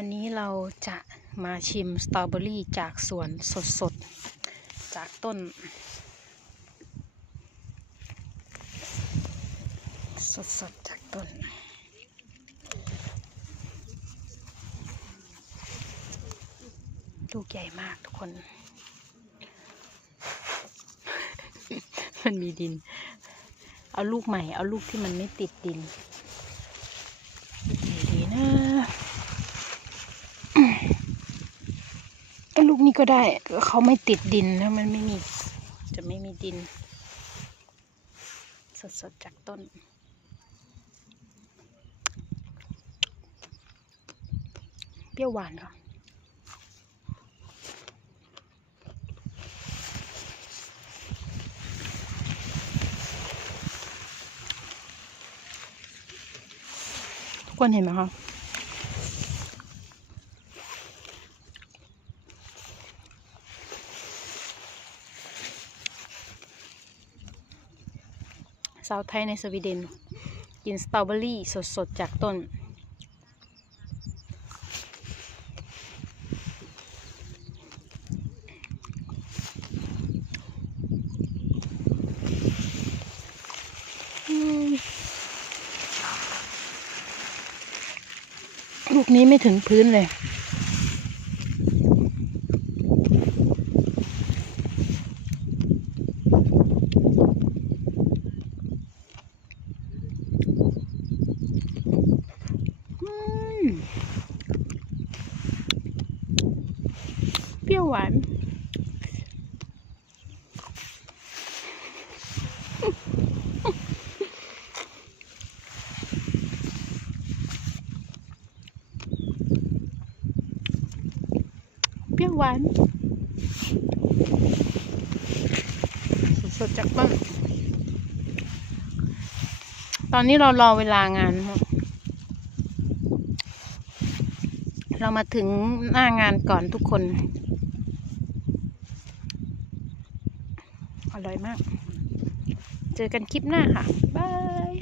วันนี้เราจะมาชิมสตรอเบอรี่จากสวนสดๆ จากต้น สดๆ จากต้น ลูกใหญ่มากทุกคน มันมีดิน เอาลูกใหม่ เอาลูกที่มันไม่ติดดินดีนะ ก็ลูกนี้ก็ได้เขาไม่ติดดินนะมันไม่มี จะไม่มีดิน สดๆจากต้น เปรี้ยวหวานค่ะทุกคนเห็นไหมคะ สาวไทยในสวีเดน กินสตรอเบอรี่สดๆ จากต้น ลูกนี้ไม่ถึงพื้นเลย อืม เปรี้ยวหวานเปรี้ยวหวานสดๆจากต้นตอนนี้เรารอเวลางานครับ เรามาถึงหน้างานก่อนทุกคน อร่อยมาก เจอกันคลิปหน้าค่ะ บาย